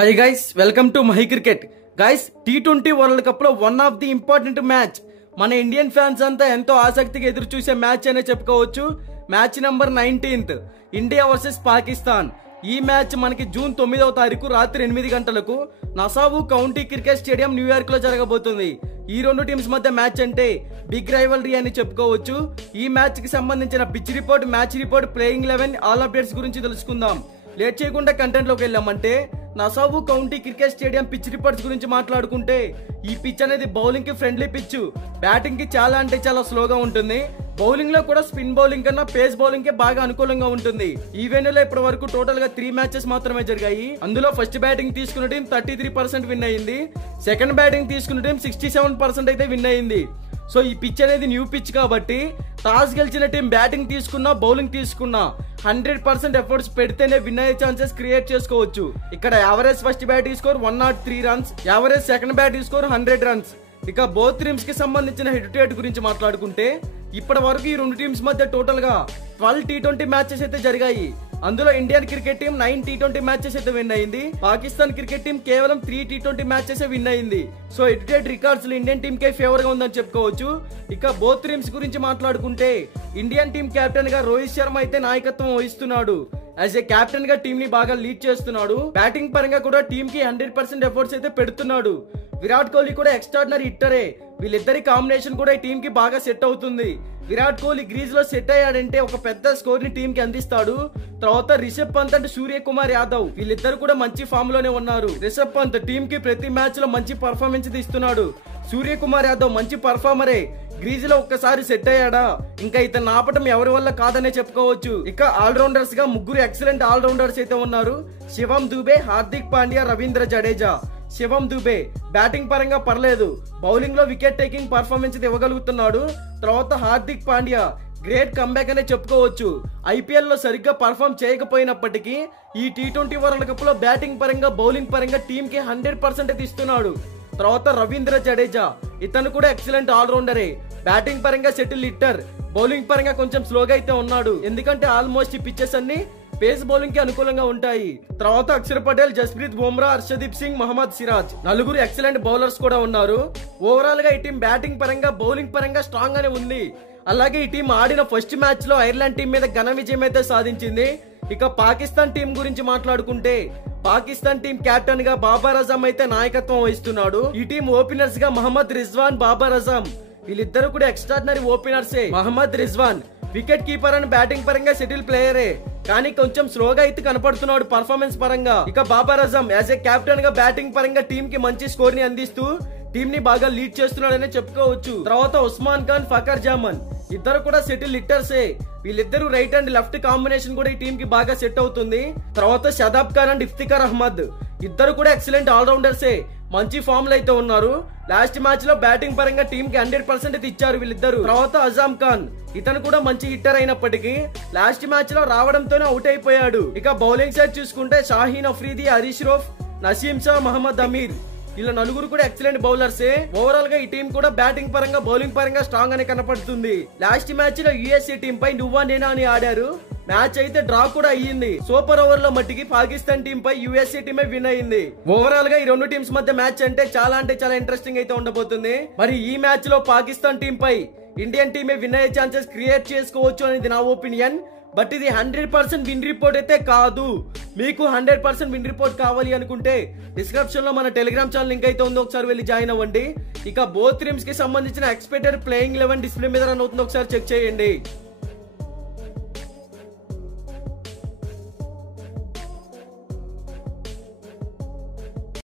Hi guys, welcome to Mahi cricket. Guys, T20 world cup లో one of the important match, మన Indian fans అంతా ఎంతో ఆసక్తిగా ఎదురు చూసే మ్యాచ్ అనే చెప్పుకోవచ్చు. Match number 19 India versus Pakistan. ఈ మ్యాచ్ మనకి జూన్ 9వ తారీఖు రాత్రి 8 గంటలకు నసావు కౌంటీ క్రికెట్ స్టేడియం న్యూయార్క్ లో జరగబోతుంది. ఈ రెండు టీమ్స్ మధ్య మ్యాచ్ అంటే బిగ్ రైవల్రీ అని చెప్పుకోవచ్చు. ఈ మ్యాచ్ కి సంబంధించిన pitch report, match report, playing 11, all updates గురించి తెలుసుకుందాం. లేట్ చేయకుండా కంటెంట్ లోకి వెళ్ళామంటే, Nassau county cricket stadium pitch reports గురించి మాట్లాడుకుంటే, ఈ పిచ్ అనేది బౌలింగ్ కి ఫ్రెండ్లీ పిచ్. బ్యాటింగ్ కి చాలా అంటే చాలా స్లోగా ఉంటుంది. బౌలింగ్ లో కూడా స్పిన్ బౌలింగ్ కన్నా పేస్ బౌలింగ్ కే బాగా అనుకూలంగా ఉంటుంది. ఈ వెన్యూలో ఇప్పటి వరకు టోటల్ గా 3 మ్యాచెస్ మాత్రమే జరిగాయి. అందులో ఫస్ట్ బ్యాటింగ్ తీసుకున్న టీం 33% విన్ అయింది. సెకండ్ బ్యాటింగ్ తీసుకున్న టీం 67% అయితే విన్ అయింది. సో ఈ పిచ్ అనేది న్యూ పిచ్ కాబట్టి టాస్ గెలిచిన టీం బ్యాటింగ్ తీసుకున్నా బౌలింగ్ తీసుకున్నా 100% ఎఫర్ట్స్ పెడితేనే విన్ అయ్యే ఛాన్సెస్ క్రియేట్ చేసుకోవచ్చు. ఇక్కడ average first batting score 103 runs, average second batting score 100 runs. ఇక బోత్ టీమ్స్ కి సంబంధించిన హెడ్ టు హెడ్ గురించి మాట్లాడుకుంటే, ఇప్పటి వరకు ఈ రెండు టీమ్స్ మధ్య టోటల్ గా 12 T20 మ్యాచెస్ అయితే జరిగాయి. అందులో Indian cricket team 9 T20 matches అయితే విన్ అయింది. పాకిస్తాన్ క్రికెట్ టీం కేవలం 3 T20 మ్యాచెస్ విన్ అయింది. So head to head records లో ఇండియన్ టీం కే ఫేవర్ గా ఉందని చెప్పుకోవచ్చు. ఇక బోత్ టీమ్స్ గురించి మాట్లాడుకుంటే, ఇండియన్ టీం కెప్టెన్ గా రోహిత్ శర్మ అయితే నాయకత్వం వహిస్తున్నాడు. యాజ్ ఏ కెప్టెన్ గా టీం ని బాగా లీడ్ చేస్తున్నాడు. బ్యాటింగ్ పరంగా కూడా టీం కి 100% ఎఫర్ట్స్ అయితే పెడుతున్నాడు. విరాట్ కోహ్లీ కూడా ఎక్స్ట్రాడినరీ హిట్టరే. వీళ్ళిద్దరి కాంబినేషన్ కూడా ఈ టీం కి బాగా సెట్ అవుతుంది. విరాట్ కోహ్లీ గ్రీజ్ లో సెట్ అయ్యాడంటే ఒక పెద్ద స్కోర్ ని టీం కి అందిస్తాడు. తర్వాత రిషబ్ పంత్ అండ్ సూర్యకుమార్ యాదవ్, వీళ్ళిద్దరు కూడా మంచి ఫామ్ లోనే ఉన్నారు. రిషబ్ పంత్ టీం కి ప్రతి మ్యాచ్ లో మంచి పర్ఫార్మెన్స్ ఇస్తున్నాడు. సూర్యకుమార్ యాదవ్ మంచి పర్ఫార్మరే. గ్రీజ్ లో ఒక్కసారి సెట్ అయ్యాడా, ఇంకా ఇతను ఆపటం ఎవరి వల్ల కాదనే చెప్పుకోవచ్చు. ఇక ఆల్రౌండర్స్ గా ముగ్గురు ఎక్సలెంట్ ఆల్రౌండర్స్ అయితే ఉన్నారు. శివం దూబే, హార్దిక్ పాండ్యా, రవీంద్ర జడేజా. శివం దూబే బ్యాటింగ్ పరంగా పర్లేదు, బౌలింగ్ లో వికెట్ టేకింగ్ పర్ఫార్మెన్స్ ఇవ్వగలుగుతున్నాడు. తర్వాత హార్దిక్ పాండ్యా గ్రేట్ కంబ్యాక్ అనే చెప్పుకోవచ్చు. ఐపీఎల్ లో సరిగ్గా పర్ఫార్మ్ చేయకపోయినప్పటికీ ఈ T20 వరల్డ్ కప్ లో బ్యాటింగ్ పరంగా బౌలింగ్ పరంగా టీం కి 100% అయితే ఇస్తున్నాడు. తర్వాత రవీంద్ర జడేజా, ఇతను కూడా ఎక్సలెంట్ ఆల్రౌండరే. బ్యాటింగ్ పరంగా సెటిల్ హిట్టర్, బౌలింగ్ పరంగా కొంచెం స్లోగా అయితే ఉన్నాడు. ఎందుకంటే ఆల్మోస్ట్ ఈ పిచ్చెస్ అన్ని పేస్ బౌలింగ్ కి అనుకూలంగా ఉంటాయి. తర్వాత అక్షర్ పటేల్, జస్ప్రీత్ బుమ్రా, హర్షదీప్ సింగ్, మహమ్మద్ సిరాజ్, నలుగురు ఎక్సలెంట్ బౌలర్స్ కూడా ఉన్నారు. ఓవరాల్ గా ఈ టీం బ్యాటింగ్ పరంగా బౌలింగ్ పరంగా స్ట్రాంగ్ గానే ఉంది. అలాగే ఈ టీం ఆడిన ఫస్ట్ మ్యాచ్ లో ఐర్లాండ్ టీం మీద ఘన విజయం అయితే సాధించింది. ఇక పాకిస్తాన్ టీం గురించి మాట్లాడుకుంటే, పాకిస్తాన్ టీం కెప్టెన్ గా బాబర్ అజమ్ అయితే నాయకత్వం వహిస్తున్నాడు. ఈ టీం ఓపెనర్స్ గా మహమ్మద్ రిజ్వాన్, బాబర్ అజమ్, వీళ్ళిద్దరు కూడా ఎక్స్ట్రాడినరీ ఓపెనర్సే. మహమ్మద్ రిజ్వాన్ వికెట్ కీపర్ అని బ్యాటింగ్ పరంగా సెటిల్ ప్లేయరే, కానీ కొంచెం స్లోగా అయితే కనపడుతున్నాడు పర్ఫార్మెన్స్ పరంగా. ఇక Babar Azam as a captain గా బ్యాటింగ్ పరంగా టీం కి మంచి స్కోర్ ని అందిస్తూ టీం ని బాగా లీడ్ చేస్తున్నాడనే చెప్పుకోవచ్చు. తర్వాత ఉస్మాన్ ఖాన్, ఫకర్ జమాన్, ఇద్దరు కూడా సెటిల్ హిట్టర్సే. వీళ్ళిద్దరు రైట్ అండ్ లెఫ్ట్ కాంబినేషన్ కూడా ఈ టీం కి బాగా సెట్ అవుతుంది. తర్వాత షదాబ్ ఖాన్ అండ్ ఇఫ్తిఖార్ అహ్మద్, ఇద్దరు కూడా ఎక్సలెంట్ ఆల్రౌండర్సే, మంచి ఫామ్ లో అయితే ఉన్నారు. లాస్ట్ మ్యాచ్ లో బ్యాటింగ్ పరంగా టీం కి 100% అయితే ఇచ్చారు వీళ్ళిద్దరు. తర్వాత అజామ్ ఖాన్, ఇతను కూడా మంచి హిట్టర్ అయినప్పటికీ లాస్ట్ మ్యాచ్ లో రావడంతోనే అవుట్ అయిపోయాడు. ఇక బౌలింగ్ సైడ్ చూసుకుంటే షాహీన్ అఫ్రీది, హరీష్ రోఫ్, నసీం షా, మహమ్మద్ అమీర్, ఇలా నలుగురు కూడా ఎక్సలెంట్ బౌలర్సే. ఓవరాల్ గా ఈ టీం కూడా బ్యాటింగ్ పరంగా బౌలింగ్ పరంగా స్ట్రాంగ్ అని కనపడుతుంది. లాస్ట్ మ్యాచ్ లో యుఎస్ఏ టీం పై నువ్వా నేనా అని ఆడారు. మ్యాచ్ అయితే డ్రా కూడా అయ్యింది. సూపర్ ఓవర్ లో మట్టికి పాకిస్తాన్ టీం పై యుఎస్ఏ టీమే విన్ అయింది. ఓవరాల్ గా ఈ రెండు టీమ్స్ మధ్య మ్యాచ్ అంటే చాలా ఇంట్రెస్టింగ్ అయితే ఉండబోతుంది. మరి ఈ మ్యాచ్ లో పాకిస్తాన్ టీం పై ఇండియన్ టీమే విన్ అయ్యే ఛాన్సెస్ క్రియేట్ చేసుకోవచ్చు అనేది నా ఒపీనియన్. బట్ ఇది 100% విన్ రిపోర్ట్ అయితే కాదు. మీకు 100% విన్ రిపోర్ట్ కావాలి అనుకుంటే డిస్క్రిప్షన్ లో మన టెలిగ్రామ్ ఛానల్ లింక్ అయితే ఉందో, ఒకసారి వెళ్ళి జాయిన్ అవ్వండి. ఇక బోత్ టీమ్స్ కి సంబంధించిన ఎక్స్పెక్టెడ్ ప్లేయింగ్ 11 డిస్ప్లే మీద రన్ అవుతుందో ఒకసారి చెక్ చేయండి.